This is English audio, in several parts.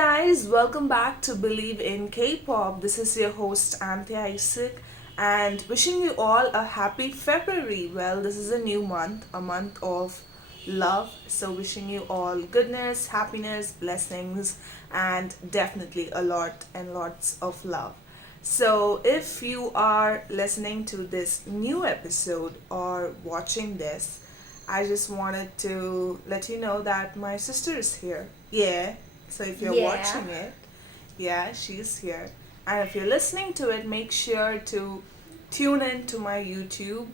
guys, welcome back to Bleav in K-pop. This is your host Anthea and wishing you all a happy February. Well, this is a new month, a month of love. So wishing you all goodness, happiness, blessings and definitely a lot and lots of love. So if you are listening to this new episode or watching this, I just wanted to let you know that my sister is here. Yeah, so if you're Yeah. watching it, yeah, she's here. And if you're listening to it, make sure to tune in to my YouTube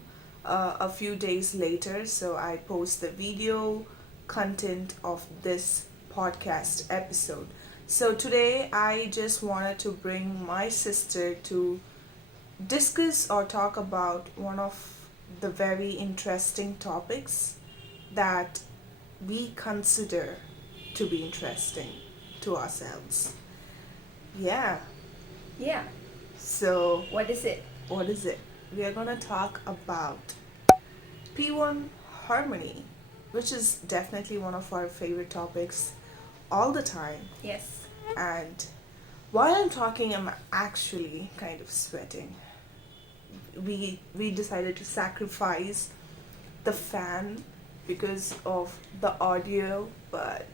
a few days later. So I post the video content of this podcast episode. So today I just wanted to bring my sister to discuss or talk about one of the very interesting topics that we consider to be interesting to ourselves. Yeah. Yeah. So, What is it? what is it? We are going to talk about P1 Harmony, which is definitely one of our favorite topics all the time. Yes. And while I'm talking, I'm actually kind of sweating. We decided to sacrifice the fan because of the audio, but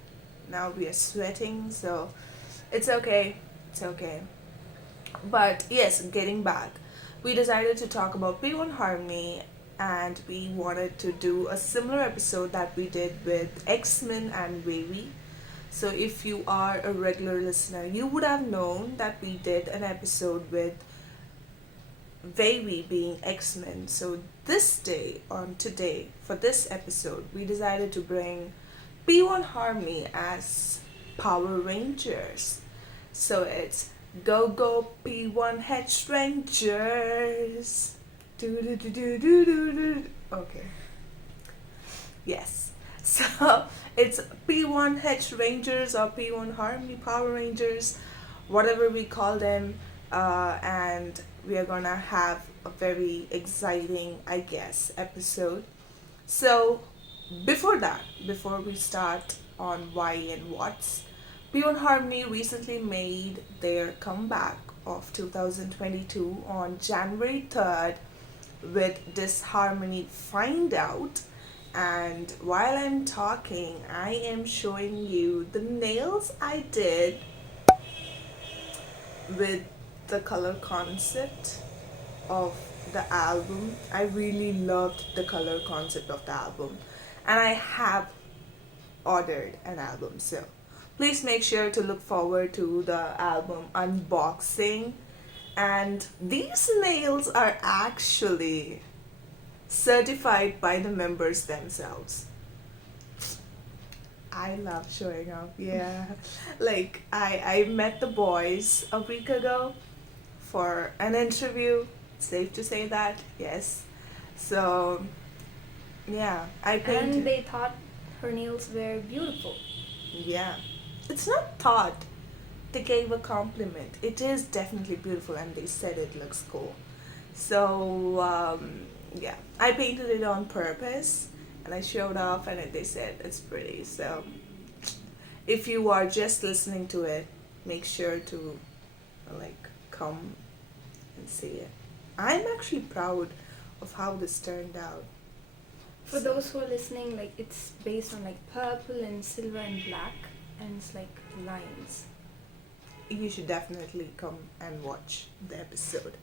now we are sweating, so it's okay. It's okay. But yes, getting back, we decided to talk about P1 Harmony and we wanted to do a similar episode that we did with X-Men and Wavy. So if you are a regular listener, you would have known that we did an episode with Wavy being X-Men. So this day, on today, for this episode, we decided to bring P1 Harmony as Power Rangers. So it's Go Go P1 Hedge Rangers. Do do do do do do do. Okay. Yes. So it's P1 Hedge Rangers or P1 Harmony Power Rangers, whatever we call them, and we are gonna have a very exciting, I guess, episode. So before that, before we start on why and what's, P1 Harmony recently made their comeback of 2022 on January 3rd with Disharmony Find Out. And while I'm talking, I am showing you the nails I did with the color concept of the album. I really loved the color concept of the album, and I have ordered an album. So please make sure to look forward to the album unboxing. And these nails are actually certified by the members themselves. I love showing up, yeah. Like I met the boys a week ago for an interview. Safe to say that, yes. So yeah, I And painted. they thought her nails were beautiful. Yeah, it's not thought. They gave a compliment. It is definitely beautiful, and they said it looks cool. So yeah, I painted it on purpose, and I showed off, and they said it's pretty. So if you are just listening to it, make sure to like come and see it. I'm actually proud of how this turned out. For So those who are listening, like it's based on like purple and silver and black, and it's like lines. you should definitely come and watch the episode.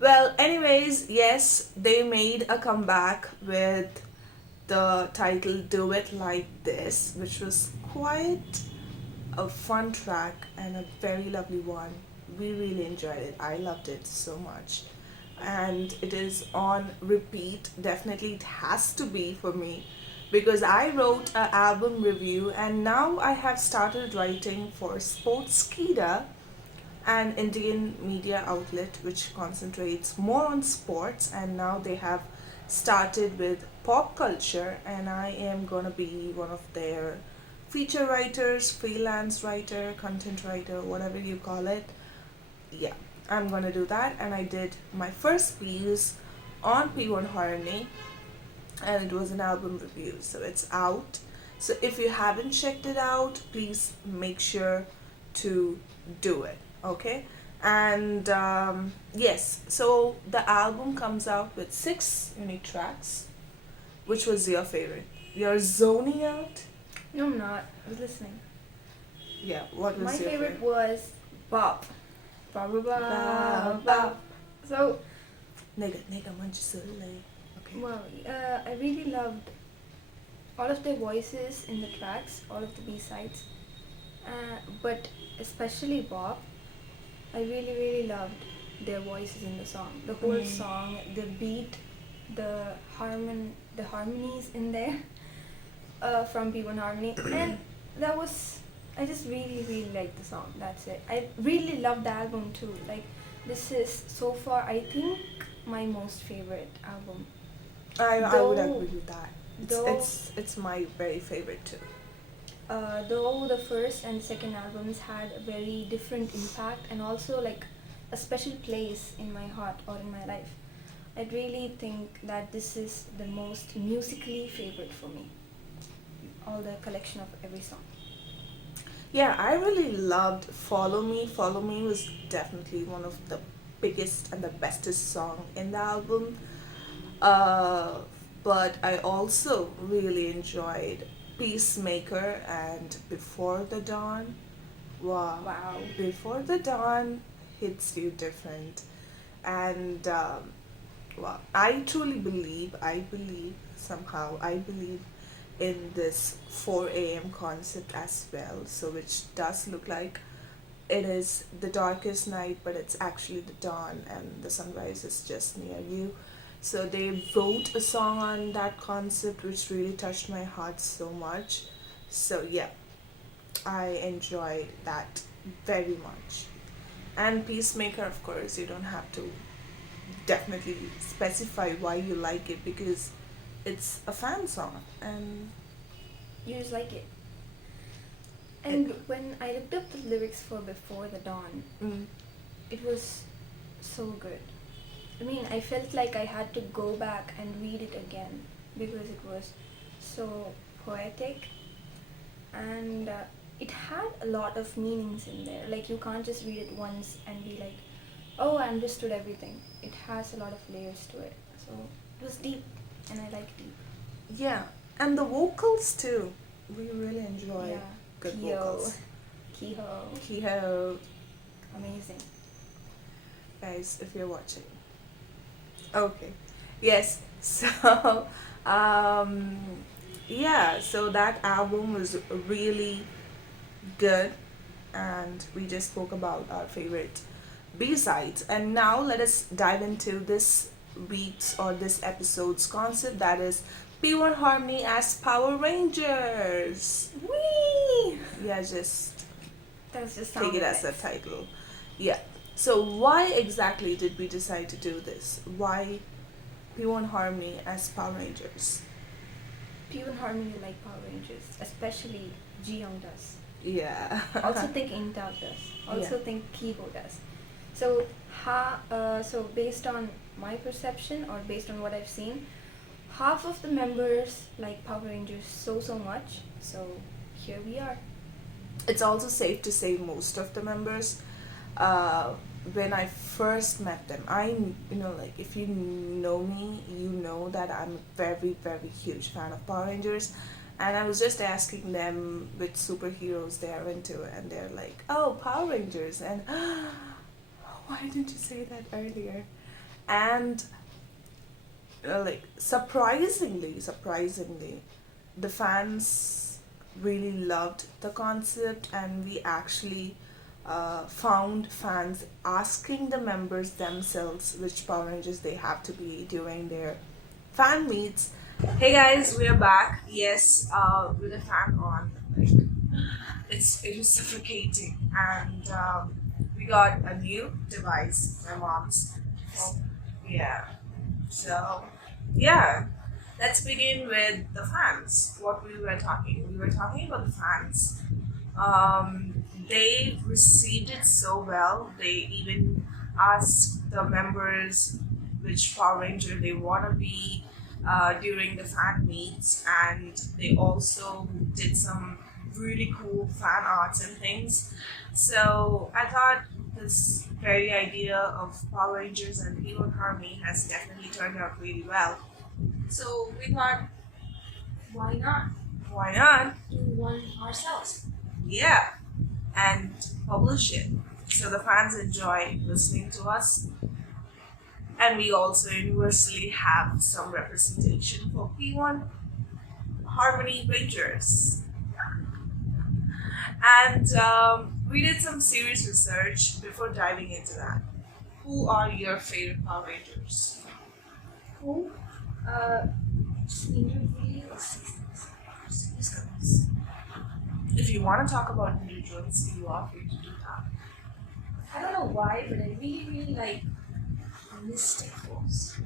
Well, anyways, yes, they made a comeback with the title Do It Like This, which was quite a fun track and a very lovely one. We really enjoyed it. I loved it so much. And it is on repeat. Definitely, it has to be for me because I wrote an album review and now I have started writing for Sportskeeda, an Indian media outlet which concentrates more on sports, and now they have started with pop culture, and I am gonna be one of their feature writers, freelance writer, content writer, whatever you call it. Yeah, I'm gonna do that, and I did my first piece on P1 Harmony, and it was an album review, so it's out. So if you haven't checked it out, please make sure to do it. Okay, and yes, so the album comes out with 6 unique tracks. Which was your favorite? You're zoning out? No, I'm not. I was listening. Yeah, what My was your favorite favorite? was Bop. Bop, bop, Ba, bop, ba. bop. So, Nigga, nigga, munch silly. Okay. well, I really loved all of their voices in the tracks, all of the B-sides. But especially Bop, I really, really loved their voices in the song. The whole song, the beat, the harmonies in there from P1Harmony, and that was. I just really, really liked the song. That's it. I really loved the album too. Like, this is so far, I think, my most favorite album. I would Though, agree with that. though, It's my very favorite too. though the first and second albums had a very different impact and also like a special place in my heart or in my life, I really think that this is the most musically favorite for me. All the collection of every song. Yeah, I really loved Follow Me. Follow Me was definitely one of the biggest and the bestest song in the album. Uh, but I also really enjoyed Peacemaker and Before the Dawn. Wow. Wow. Before the Dawn hits you different. And well, I believe somehow, I believe in this 4 a.m. concept as well. So, which does look like it is the darkest night, but it's actually the dawn and the sunrise is just near you. So, they wrote a song on that concept, which really touched my heart so much. So, yeah, I enjoyed that very much. And Peacemaker, of course, you don't have to definitely specify why you like it because it's a fan song and You just like it. it, And when I looked up the lyrics for Before the Dawn, mm, it was so good. I mean, I felt like I had to go back and read it again because it was so poetic and it had a lot of meanings in there. Like, you can't just read it once and be like, oh, I understood everything. It has a lot of layers to it. So, it was deep and I like deep. yeah, and the vocals too. We really enjoy Yeah. good Kyo. vocals. Kiho. Kiho, Amazing. guys, if you're watching. Okay, yes. So, um, yeah. So that album was really good, and we just spoke about our favorite B-sides. And now let us dive into this week's or this episode's concept, that is Pure Harmony as Power Rangers. Whee! Yeah, just That's just take sound it as a effects. title. Yeah. So why exactly did we decide to do this? Why Pure Harmony as Power Rangers? P1Harmony like Power Rangers, especially Ji-young does. Yeah. Also think Intag does. Also Yeah. think Kiho does. So, so based on my perception or based on what I've seen, half of the members like Power Rangers so much. So here we are. It's also safe to say most of the members, uh, when I first met them, like if you know me, you know that I'm a very, very huge fan of Power Rangers. And I was just asking them which superheroes they are into, and they're like, oh, Power Rangers. And why didn't you say that earlier? And like surprisingly, the fans really loved the concept, and we actually found fans asking the members themselves which Power Rangers they have to be during their fan meets. Hey guys, we are back. Yes, with the fan on. Like, it was suffocating, and we got a new device. My mom's. Oh, yeah. So, yeah, let's begin with the fans. What we were talking. We were talking about the fans. They received it so well. They even asked the members which Power Ranger they want to be during the fan meets, and they also did some really cool fan arts and things. So I thought this very idea of Power Rangers and P1Harmony has definitely turned out really well. So we thought, Why not why not? do one ourselves? Yeah, and publish it so the fans enjoy listening to us. And we also universally have some representation for P1 Harmony Rangers. And we did some serious research before diving into that. Who are your favorite Power Rangers? Who? Individually or seasons? Seasons. If you want to talk about individuals, you are free to do that. I don't know why, but I really like Mystic Force.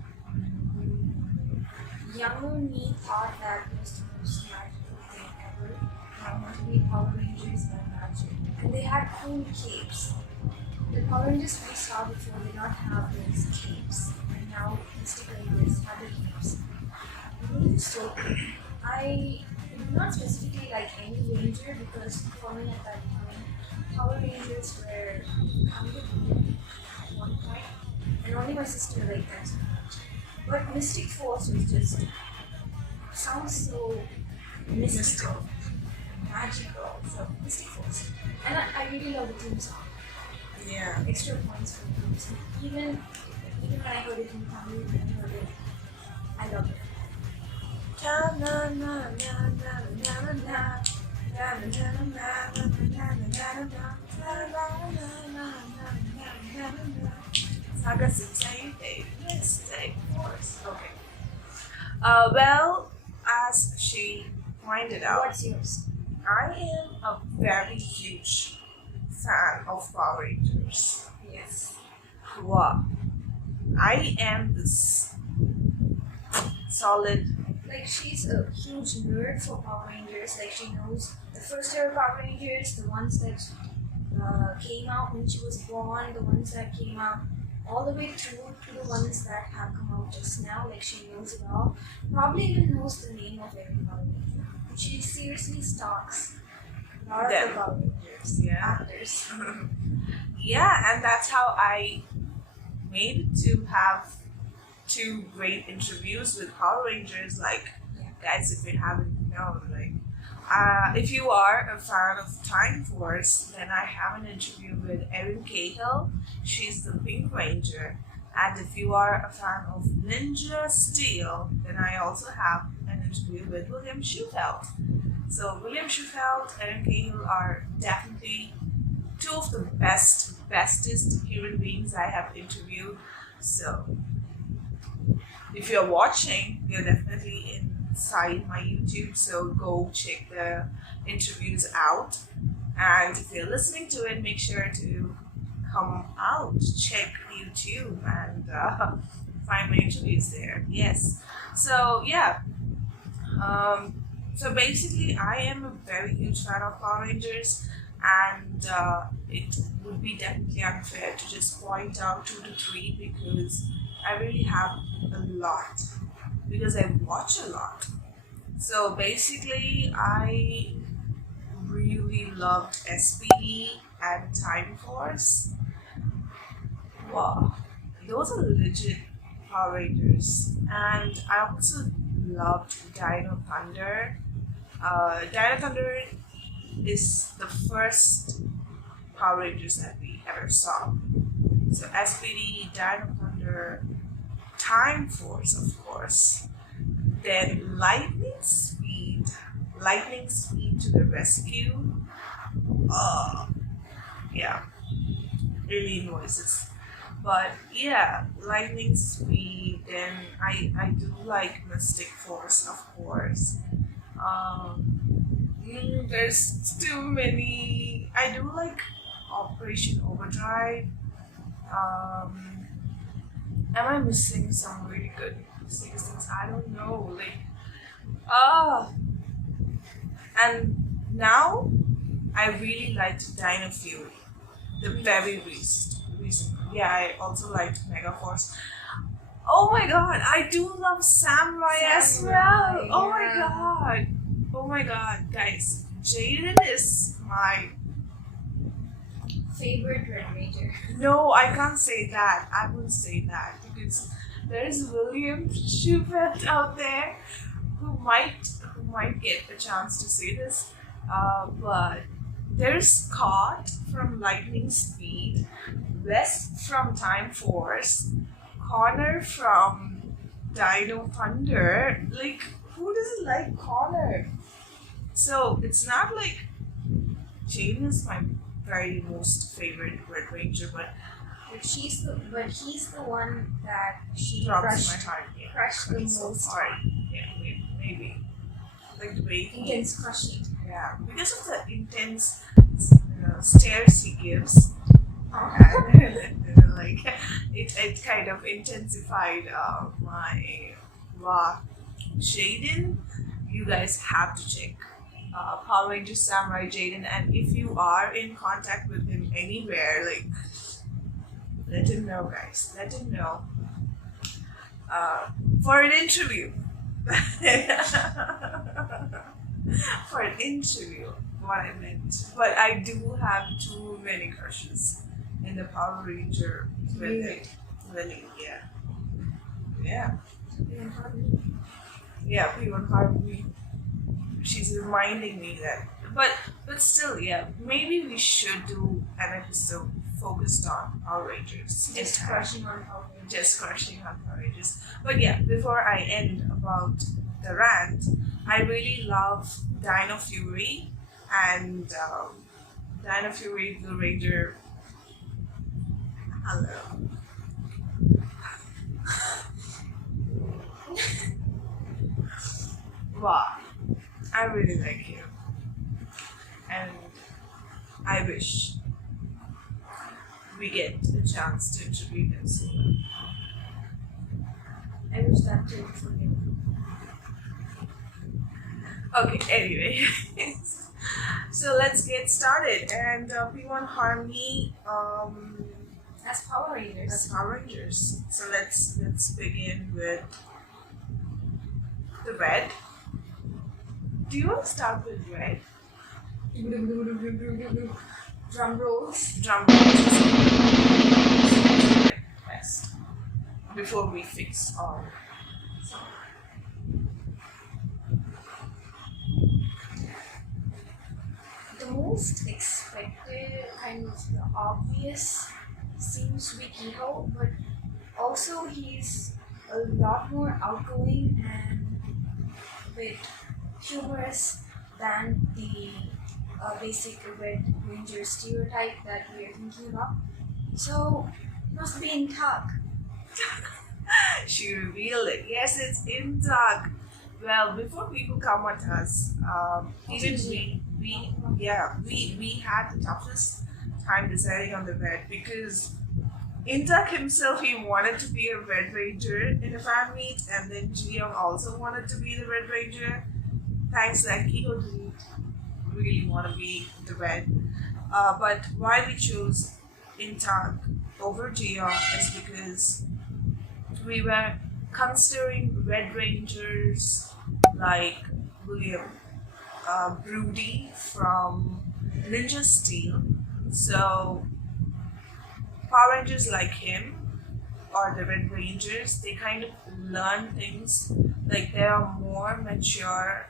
Younger me thought that was the most magical thing ever. I want to be Power Rangers by magic. And they had cool capes. The Power Rangers we saw before did not have those capes. And now Mystic Rangers have the capes. Really so cool. I do not specifically like any ranger because for me at that time, Power Rangers were kind of weird at one point. And only my sister liked them so much. But Mystic Force was just sounds so mystical, magical. So Mystic Force, and I really love the theme song. Yeah. Extra points for the theme song. Even when I heard it in Tamil, when I heard it, I loved it. Saga Sensei, Mystic Force. Okay. Well, as she pointed out, What's yours? I am a very huge fan of Power Rangers. Yes. Wow. I am this solid. Like she's a huge nerd for Power Rangers. Like she knows the first ever Power Rangers, the ones that came out when she was born, the ones that came out all the way through to the ones that have come out just now. Like she knows it all. Probably even knows the name of every Power Ranger. She seriously stalks a lot of Them. the Power Rangers Yeah. actors. Yeah, and that's how I made it to have two great interviews with Power Rangers. Like, Yeah. guys, if you haven't known, like, if you are a fan of Time Force, then I have an interview with Erin Cahill. She's the Pink Ranger. And if you are a fan of Ninja Steel, then I also have an interview with William Schufeld. So William Schufeld and Erin Cahill are definitely two of the bestest human beings I have interviewed. So if you're watching, you're definitely inside my YouTube, so go check the interviews out. And if you're listening to it, make sure to come out, check YouTube, and find my interviews there. Yes. So yeah. So basically, I am a very huge fan of Power Rangers, and it would be definitely unfair to just point out 2 to 3 because I really have a lot, because I watch a lot. So basically, I really loved SPD and Time Force. Wow, those are legit Power Rangers. And I also loved Dino Thunder. Dino Thunder is the first Power Rangers that we ever saw. So SPD, Dino Thunder, Time Force, of course. Then Lightning Speed to the rescue. Yeah, really noises. But yeah, Lightning Speed. Then I do like Mystic Force, of course. There's too many. I do like Operation Overdrive. Am I missing some really good seasons? I don't know. And now I really liked Dino Fury, the very recent. Yeah, I also liked Mega Force. Oh my god, I do love Samurai as well. Samurai, Oh yeah. my god, guys, Jaden is my. Favorite Red Ranger. No, I can't say that. I won't say that because there's William Schubert out there who might get a chance to say this. But there's Scott from Lightning Speed, Wes from Time Force, Connor from Dino Thunder. Like, who doesn't like Connor? So it's not like Jaden is my very most favorite Red Ranger, but He's the one that she drops crushed, my heart. Yeah, crushed the so most. hard. Yeah, maybe. Like the way he. Intense crushing. Yeah, because of the intense stares he gives. Like it kind of intensified my wow. Jaden, you guys have to check Power Rangers Samurai Jaden, and if you are in contact with him anywhere, like let him know, guys. Let him know for an interview. For an interview, what I meant. But I do have too many crushes in the Power Ranger Really? Yeah. Yeah. Yeah, P1Harmony. She's reminding me that. But still, yeah, maybe we should do an episode focused on Power Rangers. Just crushing on Power Rangers. Just crushing on Power Rangers. But yeah, before I end about the rant, I really love Dino Fury and Dino Fury, Blue Ranger. Hello. Wow, I really like him, and I wish we get a chance to interview him soon. I wish that too for him. Okay, anyway, so let's get started. And P1Harmony As Power Rangers. as Power Rangers. So let's begin with the red. Do you want to start with red? Drum rolls. Drum rolls. Best. Before we fix all. The most expected, kind of the obvious, seems to be Kehoe, but also he's a lot more outgoing and a bit humorous than the basic Red Ranger stereotype that we are thinking of. So, must be in talk. She revealed it. Yes, it's in dark. Well, before people come at us, even we had the toughest time deciding on the red because Intak himself, he wanted to be a Red Ranger in a fan meet, and then Jiyoung also wanted to be the Red Ranger. Thanks that Kehoe didn't really want to be the Red. But why we chose Intak over Jiyoung is because we were considering Red Rangers like Bleav, Broody from Ninja Steel. So Power Rangers like him or the Red Rangers, they kind of learn things, like they are more mature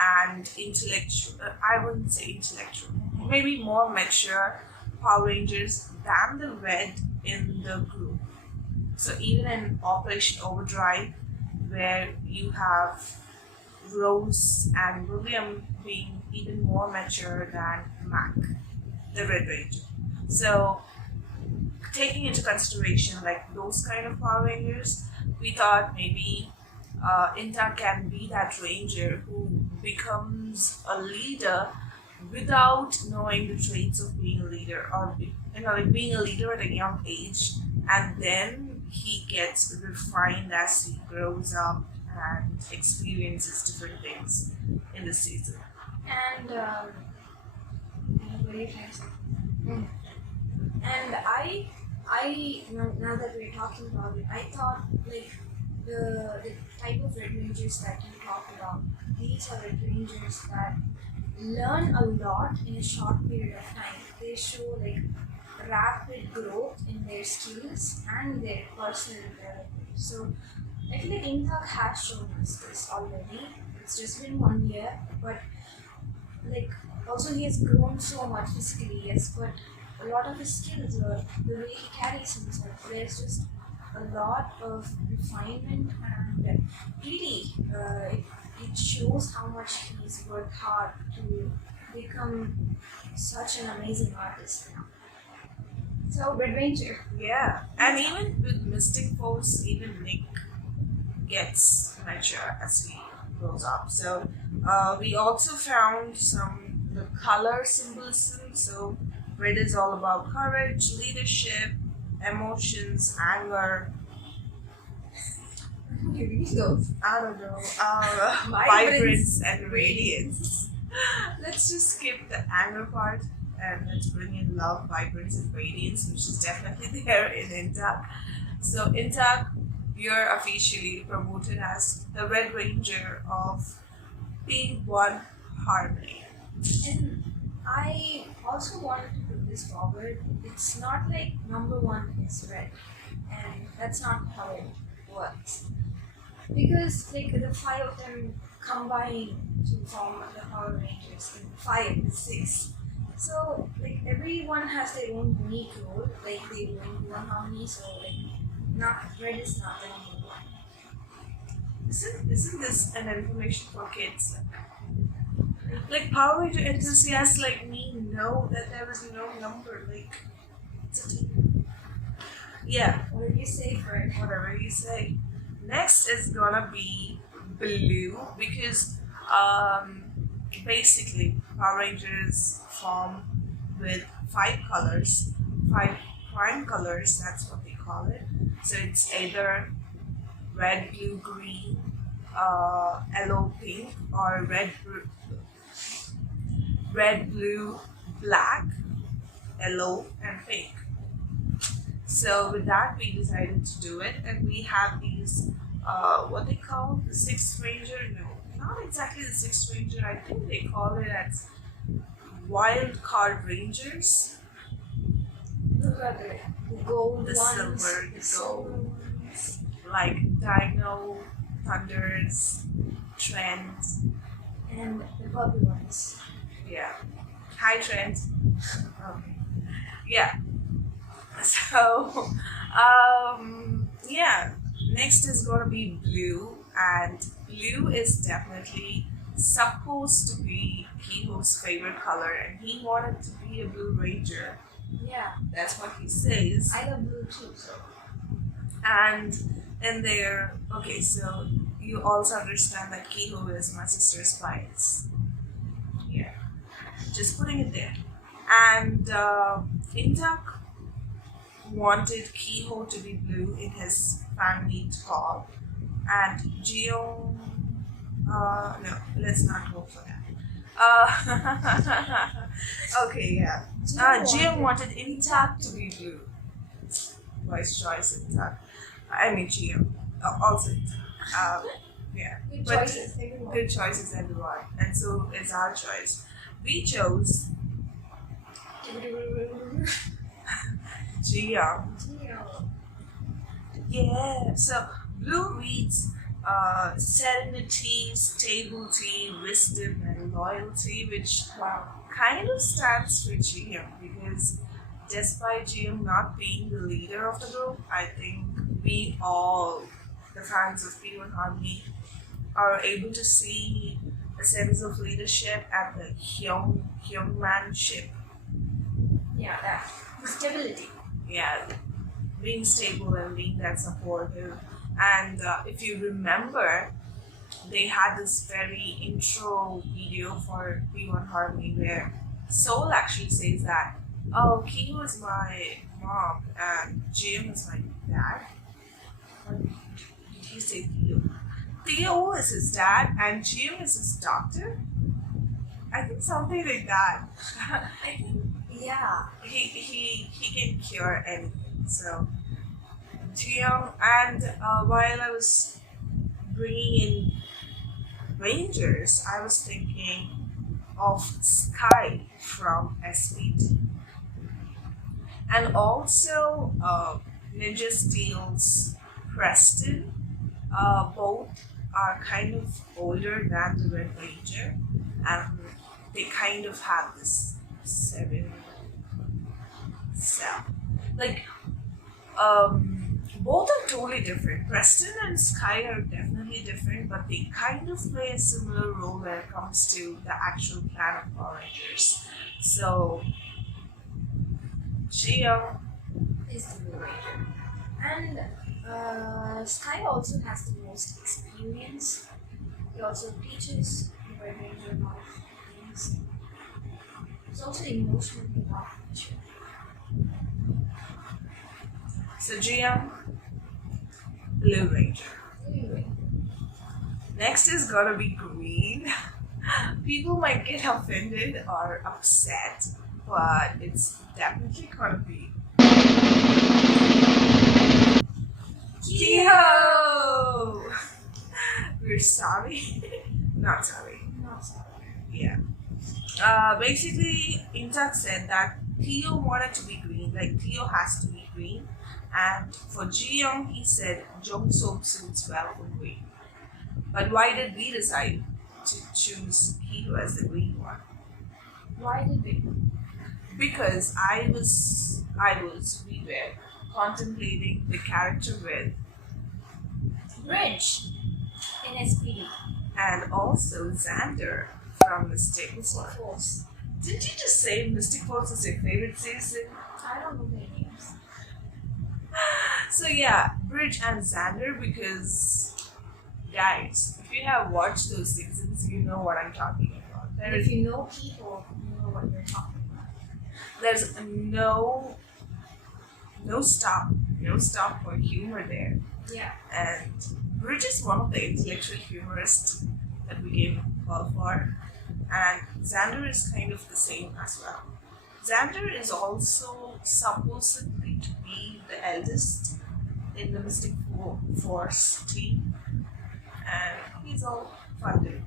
and intellectual. I wouldn't say intellectual, maybe more mature Power Rangers than the Red in the group. So even in Operation Overdrive, where you have Rose and William being even more mature than Mac, the Red Ranger. So taking into consideration like those kind of Power Rangers, we thought maybe Inta can be that ranger who becomes a leader without knowing the traits of being a leader, or like being a leader at a young age, and then he gets refined as he grows up and experiences different things in the season. And what do you think? And I now that we're talking about it, I thought like the type of Red Rangers that you talked about, these are Red Rangers that learn a lot in a short period of time. They show like rapid growth in their skills and their personal development. So I feel like Intag has shown us this already. It's just been 1 year, but like also he has grown so much physically, yes, but a lot of his skills or the way he carries himself, there's just a lot of refinement and really it shows how much he's worked hard to become such an amazing artist now. So Red Ranger. Yeah, and even with Mystic Force, even Nick gets mature as he grows up. So we also found some the color symbolism. So red is all about courage, leadership, emotions, anger. Those. I don't know. Vibrance. Vibrance and radiance. Let's just skip the anger part and let's bring in love, vibrance, and radiance, which is definitely there in Intag. So Intag, you're officially promoted as the Red Ranger of P1Harmony. And I also wanted to put this forward. It's not like number one is red, and that's not how it works. Because like the five of them combine to form the Power Rangers in 5 and 6. So like everyone has their own unique role, like they do in P1Harmony. So like not red is not the number one. Isn't this an information for kids? Like Power Ranger enthusiasts like me know that there is no number. Like, it's a team. Yeah, What do you say for it? whatever you say. Next is gonna be Bleav because basically Power Rangers form with 5 colors, 5 prime colors. That's what they call it. So it's either red, blue, green, yellow, pink, or red, blue, black, yellow, and pink. So with that, we decided to do it, and we have these what they call the Sixth Ranger. No, not exactly the Sixth Ranger. I think they call it as Wild Card Rangers. Look at the gold The ones, silver, the the silver ones. Like Dino, Thunders, Trends. And the purple ones. Yeah. Hi, Trends. Okay. Yeah. So, yeah. Next is gonna be Bleav, and Bleav is definitely supposed to be Kehoe's favorite color, and he wanted to be a Blue Ranger. Yeah, That's what he says. I love blue too. So And in there, okay, so you also understand that Kehoe is my sister's spice. Yeah, just putting it there. And Intag wanted Kehoe to be blue in his family call, and Geo. No, let's not go for that. Okay, yeah. Geo wanted Intag to be blue. Wise choice, Intag. I mean Geo. Also Intag. Yeah. good But choices, everyone. good choices, everyone. And so is our choice. We chose Geo. Yeah. So blue reads serenity, stability, wisdom, and loyalty, which kind of stands for GM because despite GM not being the leader of the group, I think we all, the fans of P1Harmony, are able to see a sense of leadership and the humanship. Yeah, that stability. Yeah, being stable and being that supportive. And if you remember, they had this very intro video for P1Harmony where Soul actually says that, oh, Keo is my mom and Jim is my dad. Or did he say Theo? Theo is his dad and Jim is his doctor? I think something like that. I think, yeah. He can cure anything. So Jim, and while I was bringing in Rangers, I was thinking, of Sky from SPD. And also Ninja Steel's Preston. Both are kind of older than the Red Ranger, and they kind of have this seven cell. Like, both are totally different. Preston and Sky are definitely different, but they kind of play a similar role when it comes to the actual clan of Power Rangers. So, Gio Is the Blue Ranger. And Sky also has the most experience. He also teaches the Red Ranger a lot of things. He's also emotionally not mature. So Gio, Blue Ranger. Anyway, Next is gonna be Green. People might get offended or upset, but it's definitely gonna be Kehoe! We're sorry. Not sorry. not sorry. Yeah. Basically, Intak said that Theo wanted to be green, like Theo has to be green. And for Jiyoung, he said Jung Sook suits well for green. But why did we decide to choose Kehoe as the green one? Why did we? Because we were contemplating the character with Bridge in SPD. and also Xander from Mystic Force. Force. Didn't you just say Mystic Force is your favorite season? I don't know their names. So yeah, Bridge and Xander, because guys, if you have watched those seasons, you know what I'm talking about. And if you know people, you know what you're talking about. There's no stop for humor there. Yeah. And Bridge is one of the intellectual humorists that we gave him a call for. And Xander is kind of the same as well. Xander is also supposedly to be the eldest in the Mystic Force team. And he's all fun to do.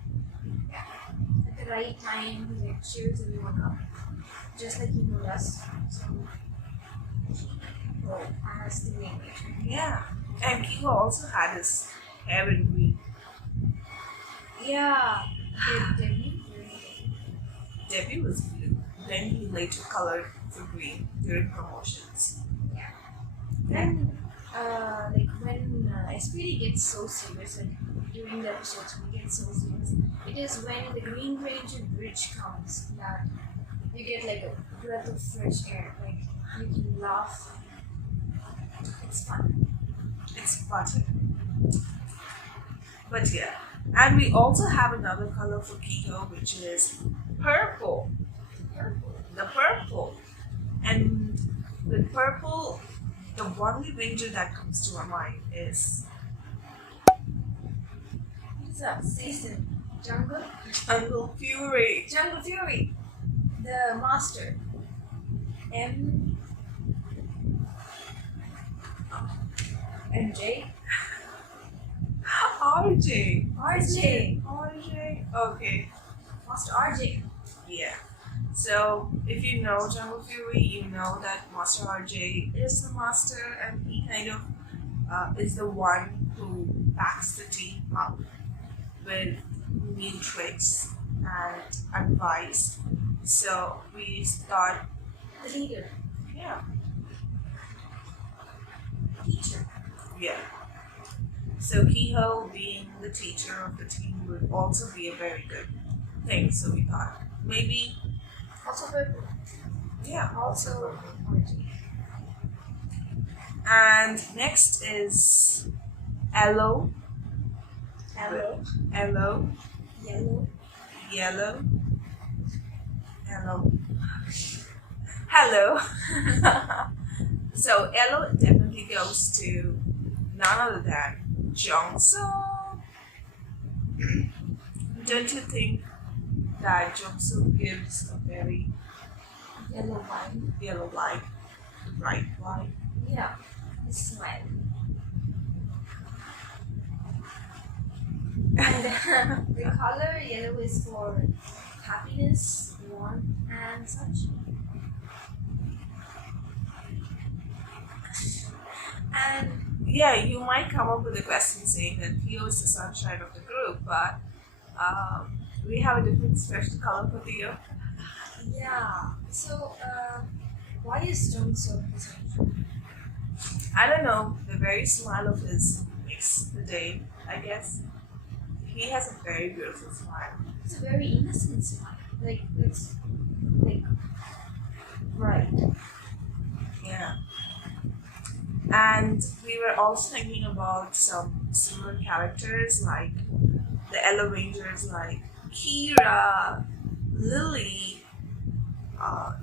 At the right time, he like cheers everyone up. Just like he would us. So, well, as the main nature. Yeah. And Kiko also had his hair in green. Yeah. Debbie was blue. Then he later colored for green during promotions. Yeah. And like when SPD gets so serious, like during the episodes when it gets so serious, it is when the Green Ranger Bridge comes that you get like a breath of fresh air. Like you can laugh. It's fun. It's butter. But yeah. And we also have another color for Kiko, which is purple. The purple. And with purple, the only ranger that comes to our mind is What's that? Season. Jungle? Jungle Fury. Jungle Fury. The master. MJ. RJ. RJ. Okay. Master RJ. Yeah. So if you know Jungle Fury, you know that Master RJ is the master, and he kind of is the one who backs the team up with new tricks and advice. So we thought, The leader. yeah, Teacher. yeah. So Kehoe being the teacher of the team would also be a very good thing. So we thought maybe, Also purple. yeah, Also RJ. And next is Elo. Hello. Elo. Yellow. Yellow. Hello. Hello. So Elo definitely goes to none other than Jongso. Don't you think that Jongso gives a very Yellow wine. yellow light, bright light? Yeah. The smile. And the color yellow is for happiness, warmth, and such. And Yeah, you might come up with a question saying that Theo is the sunshine of the group, but we have a different special color for Theo. yeah, so why is Jung so essential? I don't know, the very smile of his makes the day, I guess. He has a very beautiful smile. It's a very innocent smile. Like it's like bright. Yeah. And we were also thinking about some similar characters like the Ella Rangers, like Kira, Lily,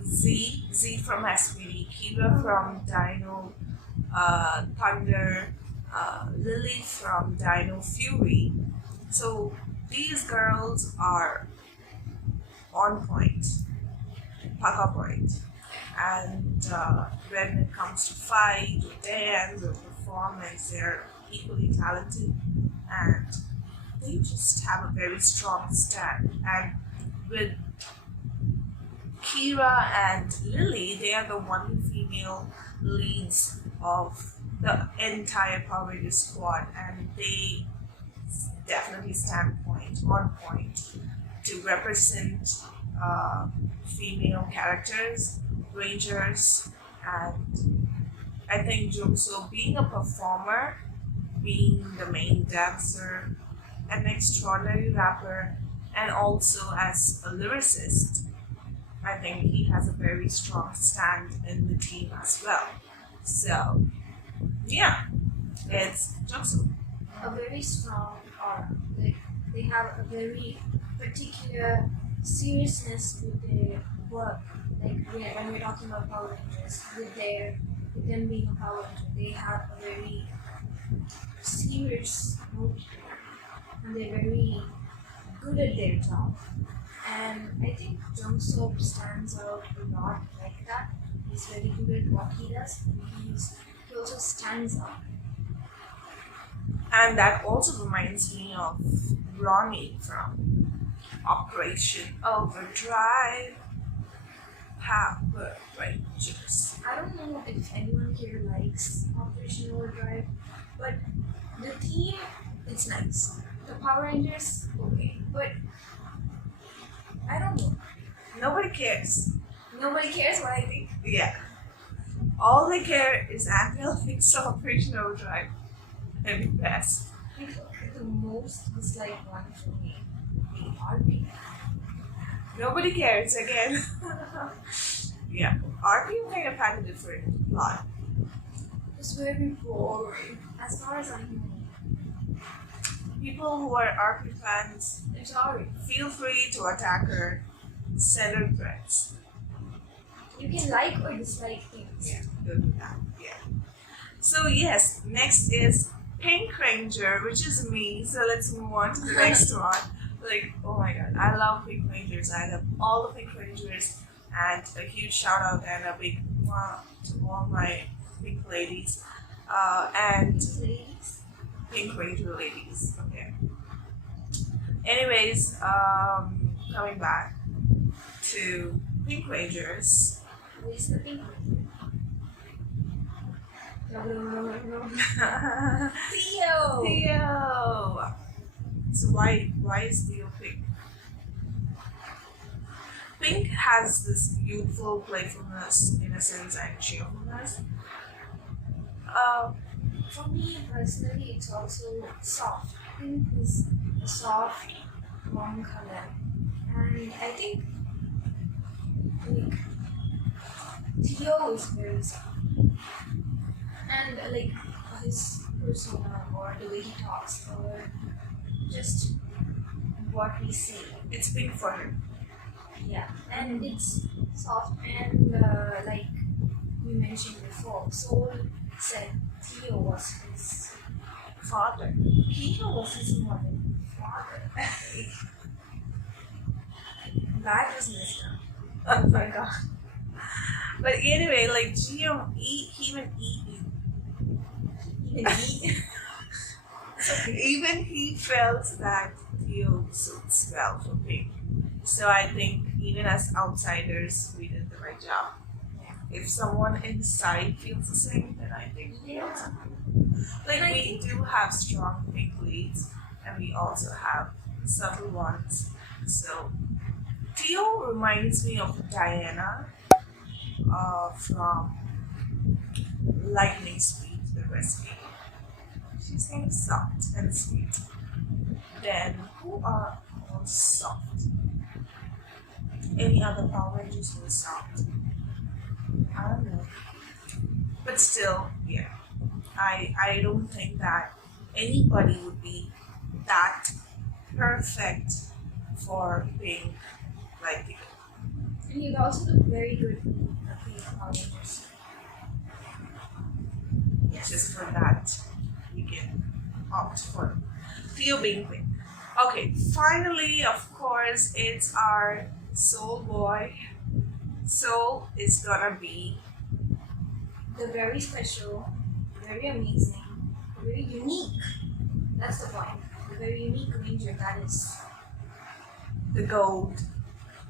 Z from SPD, Kira from Dino Thunder, Lily from Dino Fury. So these girls are on point, Paka point. And when it comes to fight or dance or performance, they're equally talented and they just have a very strong stand. And with Kira and Lily, they are the one female leads of the entire Power Rangers squad, and they definitely stand on point to represent female characters, Rangers, and I think Jungso being a performer, being the main dancer, an extraordinary rapper, and also as a lyricist, I think he has a very strong stand in the team as well. So, yeah, it's Jungso. A very strong aura. Like they have a very particular seriousness with their work. Like when we're talking about Power Rangers, with them being a Power Ranger, they have a very serious note to it, and they're very good at their job. And I think Jungsook stands out a lot like that. He's very good at what he does, and he also stands out. And that also reminds me of Ronnie from Operation Overdrive. Power Rangers. I don't know if anyone here likes Operation Overdrive, but the theme, it's nice. The Power Rangers, okay, but I don't know. Nobody cares. Nobody cares what I think. Yeah. All they care is Anthea likes Operation Overdrive. And best. I think the most disliked one for me would be RP. Nobody cares again. Yeah. RP kind of had a different plot. It's very boring, as far as I know. People who are RP fans, I'm sorry. feel free to attack her. Send her threats. You can like or dislike things. Yeah, good with that. Yeah. So yes, next is Pink Ranger, which is me. So let's move on to the next one. Like, oh my god, I love Pink Rangers. I love all the Pink Rangers, and a huge shout out and a big mwah to all my Pink ladies, and Ladies. Pink Ranger ladies. Okay. Anyways, coming back to Pink Rangers. Who is the pink one? No. Theo! Theo. So why is Theo pink? Pink has this youthful playfulness, innocence, and cheerfulness. For me personally, it's also soft. Pink is a soft, warm color. And I think like Theo is very soft. And like his persona or the way he talks or just what we see. It's pink for him. Yeah, and it's soft and like we mentioned before, Soul said Theo was his Father. Theo was his mother, father. That was messed up. Oh my god. But anyway, like Gio, even It's okay. even he felt that Theo suits well for Pink. So I think even as outsiders, we did the right job. If someone inside feels the same, then I think we also do. Like, And I we think- do have strong pink leads, and we also have subtle ones. So Theo reminds me of Diana from Lightning Speed, the rescue. She's kind of soft and sweet. Then who are all soft? Any other Power Rangers who are soft? I don't know. But still, yeah. I don't think that anybody would be that perfect for being like the And you'd also look very good at the Power Rangers. just for that we can opt for Theo being pink. Okay, finally, of course, it's our soul boy. Soul is gonna be The very special, very amazing, very unique. That's the point. The very unique Ranger that is the gold,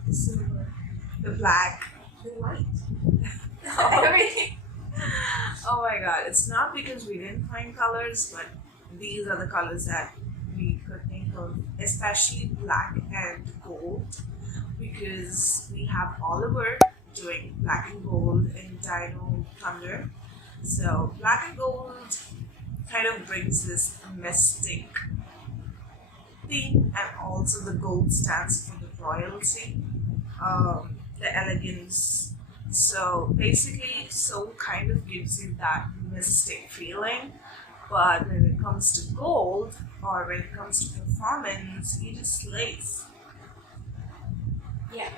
the silver, the black, the white, everything. Oh my god, it's not because we didn't find colors, but these are the colors that we could think of, especially black and gold, because we have Oliver doing black and gold in Dino Thunder. So black and gold kind of brings this mystic theme, and also the gold stands for the royalty, the elegance. So basically, soul kind of gives you that mystic feeling, but when it comes to gold or when it comes to performance, he just slays. Yeah.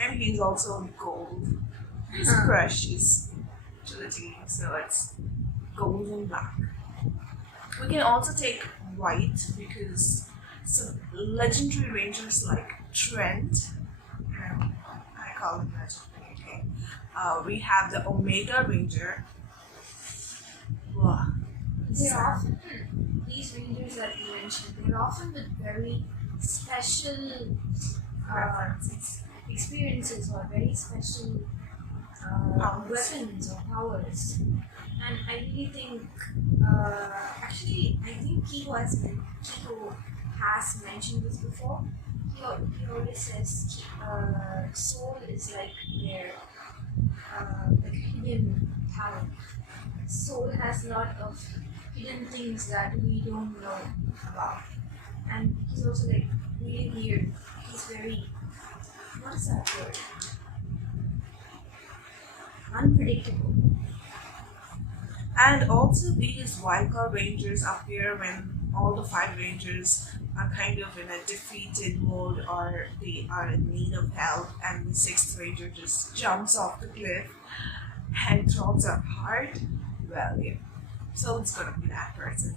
And he's also gold. He's precious to the team, so it's gold and black. We can also take white because some legendary rangers like Trent, I call him legendary, okay. We have the Omega Ranger. Wow. They're often, these rangers that you mentioned, they're often with very special References. experiences or very special Powers. weapons or powers. And I really think, actually, I think Kiko has mentioned this before. He always says soul is like their like hidden talent. Soul has a lot of hidden things that we don't know about. And he's also like really weird. He's very, what is that word? Unpredictable. And also these wildcard rangers appear when all the 5 rangers are kind of in a defeated mode or they are in need of help, and the 6th ranger just jumps off the cliff and throws her heart. Well, yeah. So it's gonna be that person.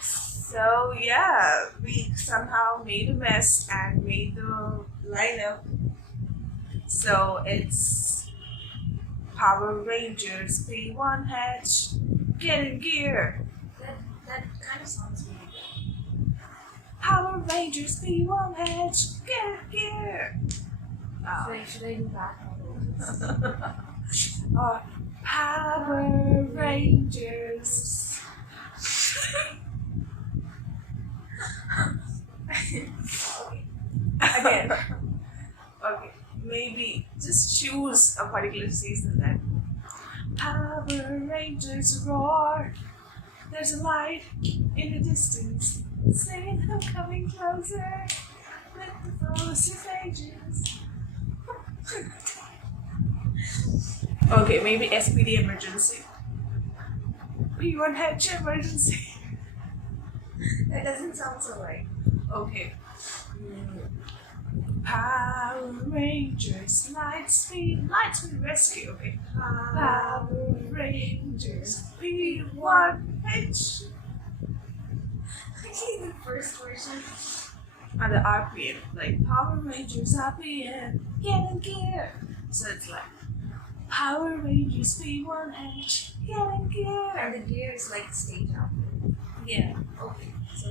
So yeah, we somehow made a mess and made the lineup. So it's Power Rangers P1H, get in gear. That kind of sounds really good. Power Rangers P1H, get in gear. Should I do that? Power Rangers. Okay. Again. Okay, maybe just choose a particular season then. Power Rangers roar. There's a light in the distance, saying I'm coming closer. With the force of ages. Okay, maybe SPD emergency. P1H emergency. That doesn't sound so right. Okay. Power Rangers, Lightspeed rescue. Okay. Power Rangers, P1H. Actually, the first version. And the RPM, like Power Rangers RPM, get in gear. So it's like Power Rangers P1H, get in gear. And the gear is like the stage outfit. Yeah. Okay. So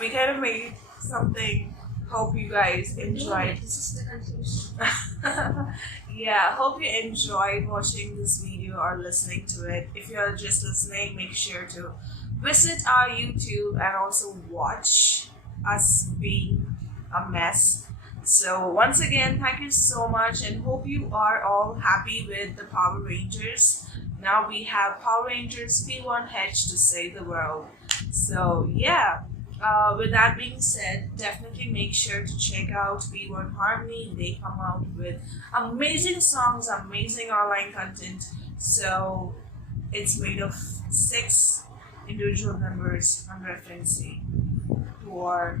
We kind of made something. Hope you guys enjoyed. This is the conclusion. Yeah, hope you enjoyed watching this video or listening to it. If you're just listening, make sure to visit our YouTube and also watch us being a mess. So once again, thank you so much and hope you are all happy with the Power Rangers. Now we have Power Rangers P1H to save the world. So yeah, with that being said, definitely make sure to check out P1Harmony. They come out with amazing songs, amazing online content. So it's made of 6 individual members under Fancy who are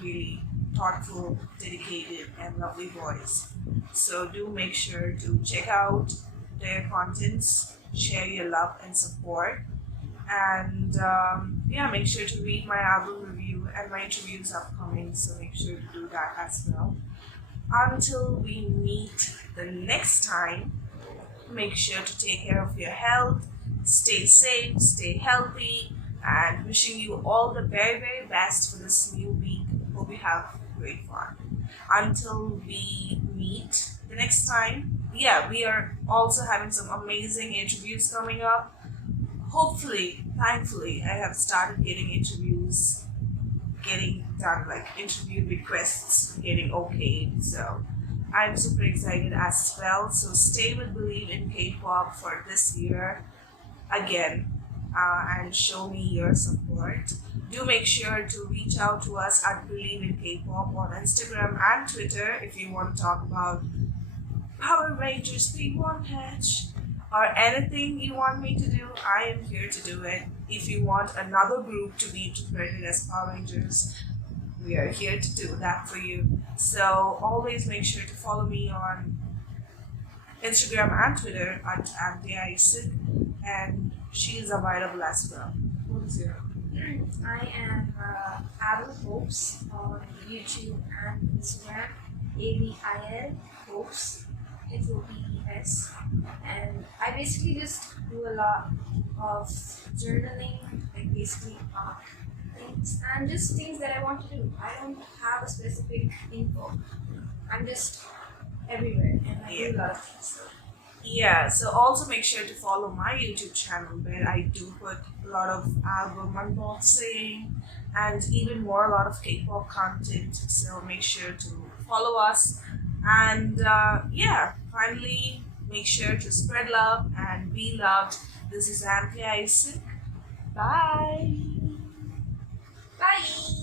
really thoughtful, dedicated, and lovely boys. So do make sure to check out their contents, share your love and support, and yeah, make sure to read my album review and my interviews upcoming. So make sure to do that as well. Until we meet the next time, make sure to take care of your health, stay safe, stay healthy, and wishing you all the very, very best for this new week. Hope you have great fun. Until we meet the next time, yeah, we are also having some amazing interviews coming up. Hopefully, thankfully, I have started getting interviews getting done, like interview requests getting okayed. So I'm super excited as well. So stay with Bleav in K-pop for this year again, and show me your support. Do make sure to reach out to us at Bleav in K-pop on Instagram and Twitter if you want to talk about Power Rangers P1H or anything you want me to do. I am here to do it. If you want another group to be interpreted as Power Rangers, we are here to do that for you. So always make sure to follow me on Instagram and Twitter at Anthea, and she is available as well. What is your? I am Abel Hopes on YouTube and Instagram. ABIL Hopes, HOPES, and I basically just do a lot of journaling, like basically things and just things that I want to do. I don't have a specific info. I'm just everywhere and I do a lot of things. Yeah, so also make sure to follow my YouTube channel where I do put a lot of album unboxing and even more a lot of K-pop content. So make sure to follow us. And yeah, finally, make sure to spread love and be loved. This is Anthea. Bye. Bye!